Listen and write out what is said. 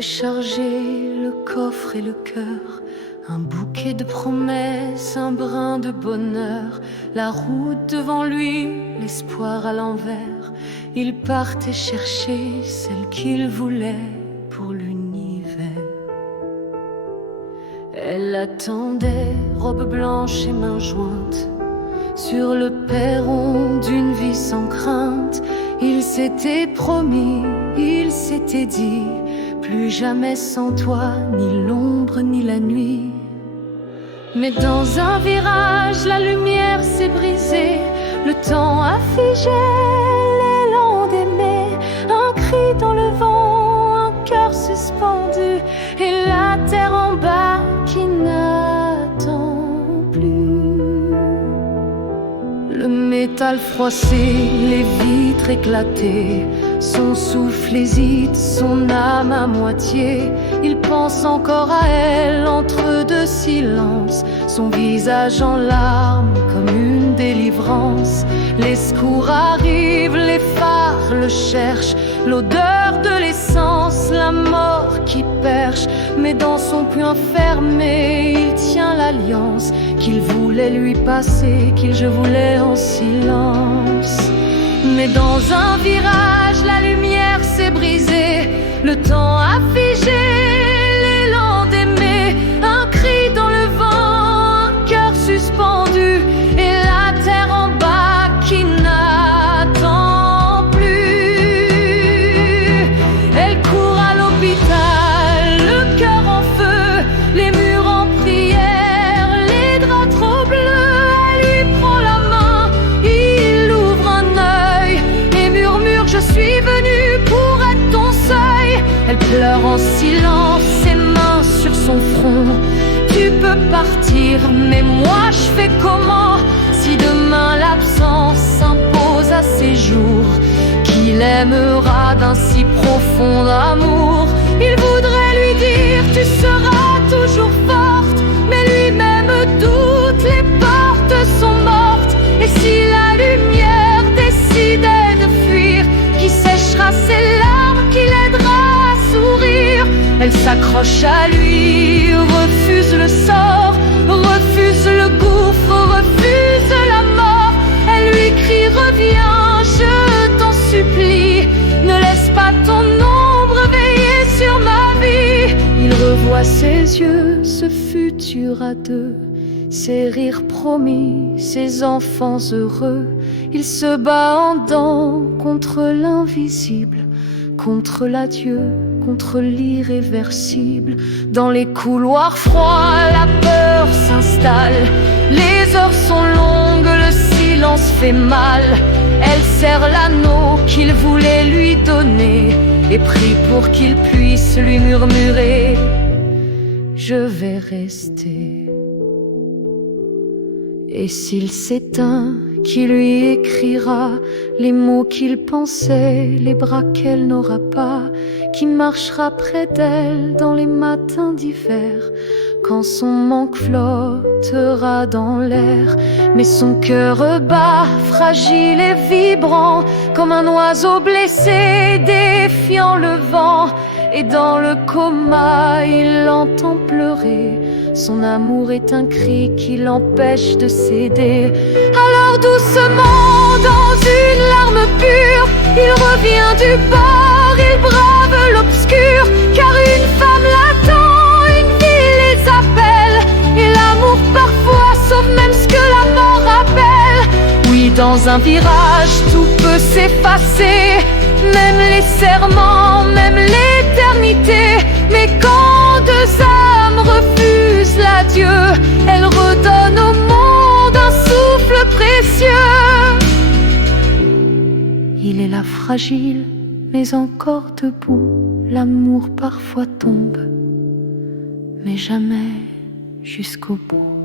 Décharger le coffre et le cœur, un bouquet de promesses, un brin de bonheur, la route devant lui, l'espoir à l'envers. Il partait chercher celle qu'il voulait pour l'univers. Elle attendait, robe blanche et main jointe, sur le perron d'une vie sans crainte. Il s'était promis, il s'était dit, plus jamais sans toi, ni l'ombre ni la nuit. Mais dans un virage, la lumière s'est brisée, le temps a figé l'élan d'aimer. Un cri dans le vent, un cœur suspendu, et la terre en bas qui n'attend plus. Le métal froissé, les vitres éclatées, son souffle hésite, son âme à moitié. Il pense encore à elle entre deux silences, son visage en larmes comme une délivrance. Les secours arrivent, les phares le cherchent, l'odeur de l'essence, la mort qui perche. Mais dans son puits fermé, il tient l'alliance qu'il voulait lui passer, qu'il je voulais en silence. Mais dans un virage, la lumière s'est brisée, le temps a figé l'élan d'aimer. Un cri dans le vent, un cœur suspendu, et la terre en bas qui n'attend plus. Elle court à l'hôpital, le cœur en feu, les murs en prière, les draps trop bleus. Elle lui prend la main, il ouvre un œil et murmure: je suis venue pour être ton seuil. Elle pleure en silence, ses mains sur son front. Tu peux partir, mais moi je fais comment? Si demain l'absence s'impose à ses jours, qui l'aimera d'un si profond amour? Il voudrait lui dire: tu seras toujours forte, mais lui-même doute, les portes sont mortes. Et si la lumière décidait de fuir, qui séchera ses larmes, qui l'aidera à sourire? Elle s'accroche à lui, refuse le sort, refuse le gouffre, refuse la mort. Elle lui crie: reviens, je t'en supplie, ne laisse pas ton ombre veiller sur ma vie. Il revoit ses yeux, ce futur à deux, ses rires promis, ses enfants heureux. Il se bat en dents contre l'invisible, contre l'adieu, contre l'irréversible. Dans les couloirs froids, la peur s'installe. Les heures sont longues, le silence fait mal. Elle serre l'anneau qu'il voulait lui donner et prie pour qu'il puisse lui murmurer: je vais rester. Et s'il s'éteint, qui lui écrira les mots qu'il pensait, les bras qu'elle n'aura pas, qui marchera près d'elle dans les matins d'hiver, quand son manque flottera dans l'air. Mais son cœur bat, fragile et vibrant, comme un oiseau blessé défiant le vent. Et dans le coma, il l'entend pleurer. Son amour est un cri qui l'empêche de céder. Alors doucement, dans une larme pure, il revient du bord, il brave l'obscur. Car une femme l'attend, une vie les appelle, et l'amour parfois sauve même ce que la mort appelle. Oui, dans un virage, tout peut s'effacer, même les serments, même l'éternité. Mais quand deux âmes refusent l'adieu, elles redonnent au monde un souffle précieux. Il est là fragile, mais encore debout. L'amour parfois tombe, mais jamais jusqu'au bout.